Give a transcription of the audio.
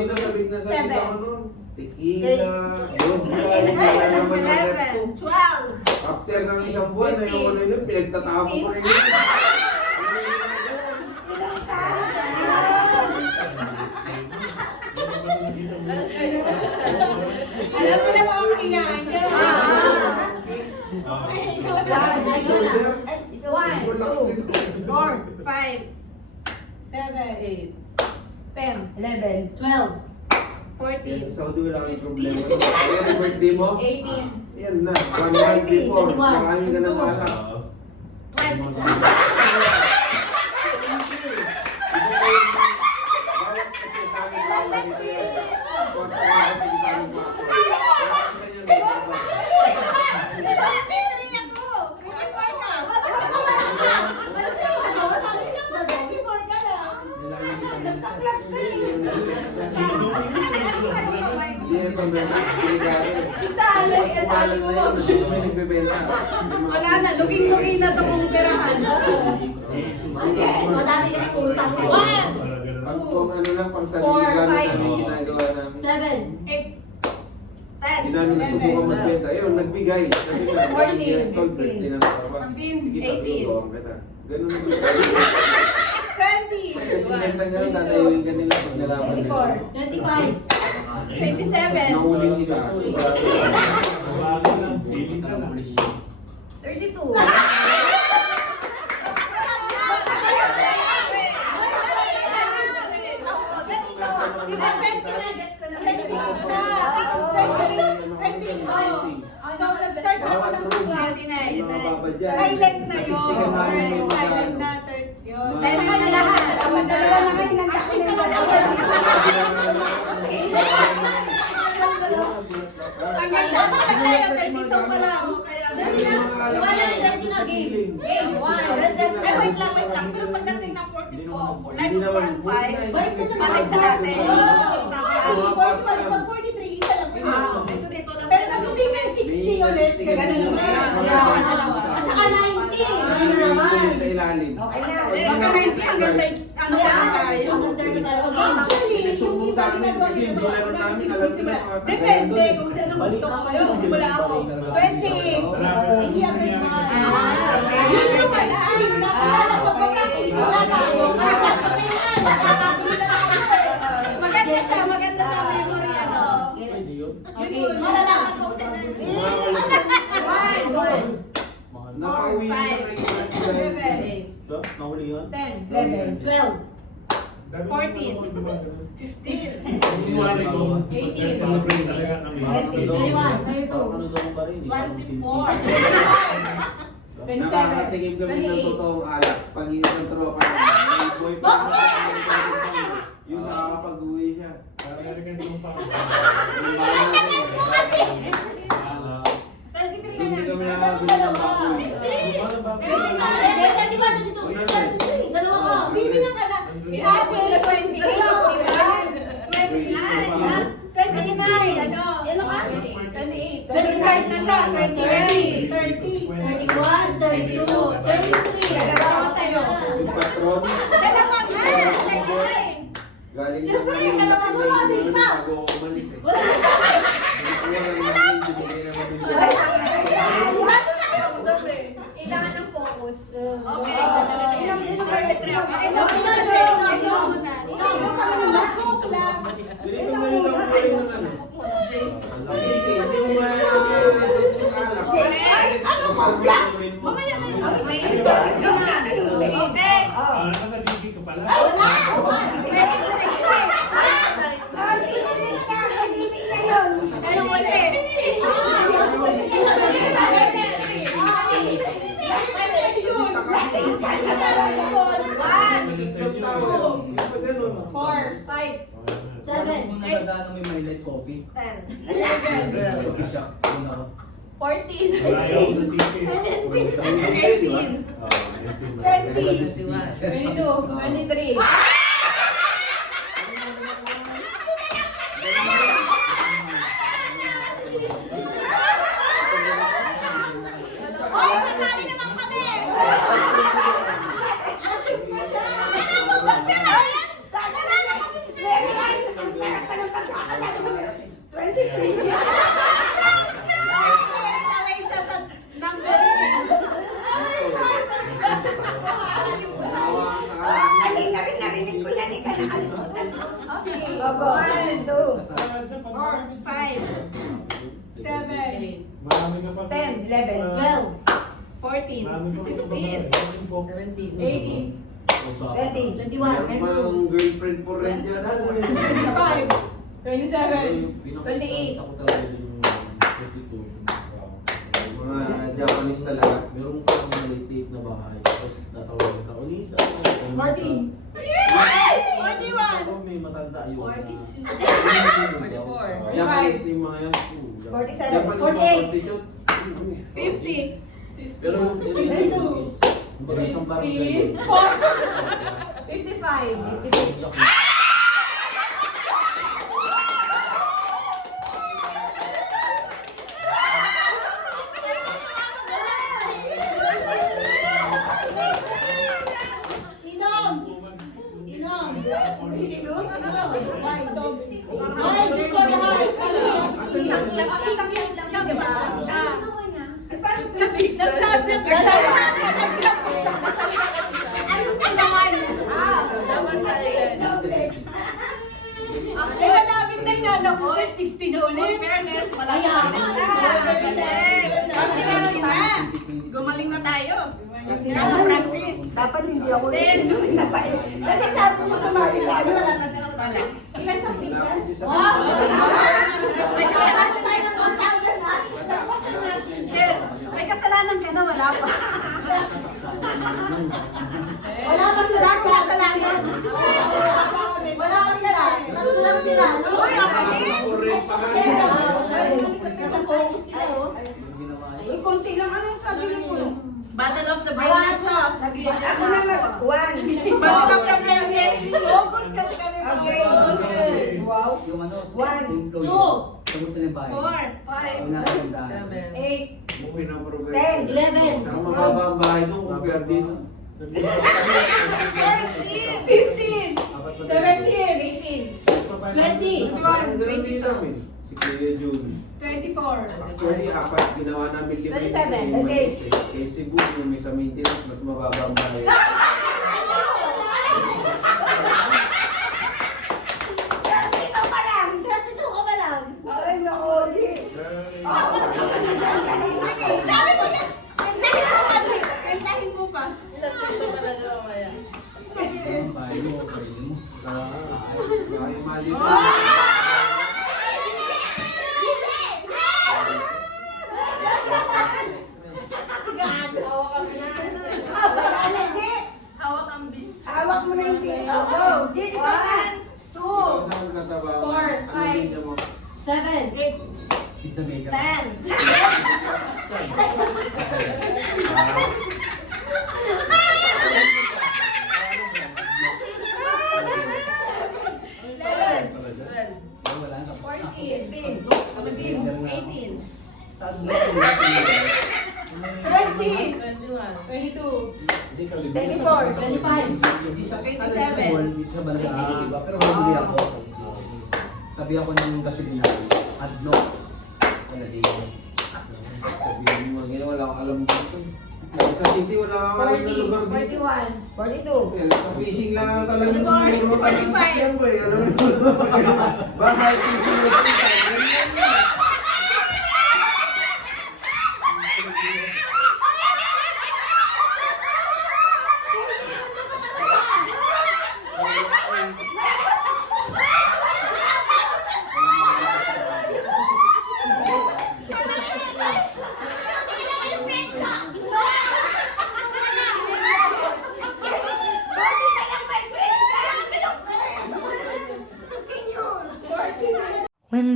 dito sabik na sabik Seven. ako nun. Tequila, vodka, wala naman ang rep ko. 12. After ng isang buwan, ayoko na yun, pinagtatapon ko rin yun. Alam ko na mga kinain ka. One, two, 4, 5, 7, 8, 10, 11, 12, 14, Sa Saudi wala kang problema. Ayan ang birthday mo? 18, Yan na, 1 month before. 21, Marami ka na alak. 20. Bawat kasi sa amin lang lagi sa'yo. Kwarta ka natin sa amin mga ako. Kaya kasi yun, nagbabat. Yan pang benta. Itali, itali mo. Sino may nagbebenta? Wala na, luging-luging na sa kong perahan. Madami ka na utang. 1, Pag kung ano lang, pang sarili Four, gamit five. namin ginagawa namin. 7, 8, 10, Hindi namin nasubukan magbenta. Ayun, nagbigay. Sabi nga, 14, 12 birthday na nakawa. 15, Sige, sabi ko, 18. bawang kita. Ganun na. 20, Kasi benta nyo lang, tatayuin ka nila pag nalaman nila. 24, 25, 27, Nahuling isa. 32. So, nag-start ako ng 29. Mga baba dyan. Silent na yun. Tingnan namin may mga Silent ano. na third yun. Silent na lahat. Dalawa na kayo ng takis na Hanggang sa akin tayo, 32 pa lang. Wala na yung game. Game 1. Wait lang. Pero pagdating ng 42, 94 and 5, Balik na sa balik sa dati. Ay, 45, pag 43, isa lang po. So, dito lang. Pero pagdating ng 60 ulit, ganun naman. At saka 90, ganun naman. Sa ilalim. Okay na. Baka 90 hanggang 30, ano pa lang tayo? Hanggang 30 tayo. Actually, yung Sumbong iba sa amin ginagawa kasi nila, hindi naman namin alam sila mga Depende kung sino gusto ko. Yung magsimula ako, 20. hindi agad mga Yun yung wala. Napag-practice mo na tayo. Maganda siya, maganda sa memory, ano. Pwede yun. Yun, malalaman ko sino. Nakauwi sa kailan. 7, So, nahuli yun? 10, 11, 12, 14, 15, 21, Nakakatikim kami ng totoong alak. Pag isang tropa na, may boyfriend na yung nakakapag-uwi siya. Hindi kami nakakabili ng baboy. dalawa ka. Bibilang ka na. Ate, 28, di ba? 29, 29, ano? Ano ka? 28. Nag-start na siya, 29, 30, 31, 32, 33. Dalawa ako sa'yo. Yung patron, Dalawa nga, 39. galing Siyempre, naman yung dalawa mo, di ba? bago ako umalis eh. Wala Nakuha lang namin, binigay naman yung Kailangan ng focus. Okay. Ilang Binigay mo yung kamay ng ano. Hindi mo Four, five, seven, eight, 14, 18, 20, 22, 23. Hoy, kasali naman kami! Asin na siya! Sana lang! Ang sarap Naway siya sa number. Dalawa sa kanan. Hindi na rin narinig ko yan. Ika nakalimutan ko. Okay. 1, 2, 4, 5, 7, Marami ka pa. 10, 11, 12, 14, Marami ka pa. 15, 18, 20, 21, Meron bang girlfriend po rin dyan? 25, 27, Pinakita ko talaga yung prostitution. Mga Japanese talaga. Meron ka ng maliit na bahay, tapos tatawagin ka, Unisa. 40, 41, Ako may matanda yun. 42, 44. Japanese yung mga yan. 47, Japanese mga 48. prostitute. 50, Pero yung illegal is, kumbaga isang barangay yun. 54, 55, 56. Inom! Inom! Inom? Ay, before the house. Nagsabi ang Eh, malapit na yung anak ko. 60 na ulit. Fairness, malapit na. Gumaling na tayo. Practice. Dapat hindi ako kasi sabi mo sa mga tayo. Ilan sa finger? Wow! May kasalanan tayo ng 1,000 ha? Yes. May kasalanan ka na, wala pa. Wala pa sila, kasalanan. Wala ka sila. Tatlo lang sila. Uy, ako din. Correct pa nga. Nasa focus sila, oh. Uy, konti lang. Anong sabi mo? Battle of the Brainless to. Ako na mag-1. Battle of the Brainless. Focus kasi kami. Okay. Wow. Yung ano, 1, 2, sagot na yung bahay. 4, 5, Wala ka ng daan. 8, Okay na problema. 10, 11, Saka mababa ang bahay doon compare dito. 14, 15, 17, 18, 20, Parang ganun din sa amin. Si Kuya Jun. 24. Actually, apat ginawa namin 5. 27, okay. Eh, Cebu, yung may sa maintenance, mas mababa ang bahay. 32 ka lang. 32 ka pa lang. Ay, nako, G. Sabi mo niya, kantahin mo pa. Ang bahay mo, sarili mo. Ay, mali. Wala, G. Hawak ang beat. Hawak mo na yung G. Go. G, ikaw na. 2, Saan ka trabaho? Four, Ano five. linya mo? 7, 8, Pizza maker. 10. Wala na. 14, 15, 18, Saan mo? 20, 22, Hindi ka libre. 24, 25. Hindi sa 27. Hindi sa bansa, di ba? Pero huli ako. Tabi ako ng gasolina. Adno. Wala dito. Sabihin mo, ngayon wala akong alam dito. Sa city, wala akong alam na lugar dito. 41, 42. Eh, sa fishing lang talaga. 44, Puro ka ng sasakyan ko eh. Alam mo, bakit fishing mo sa When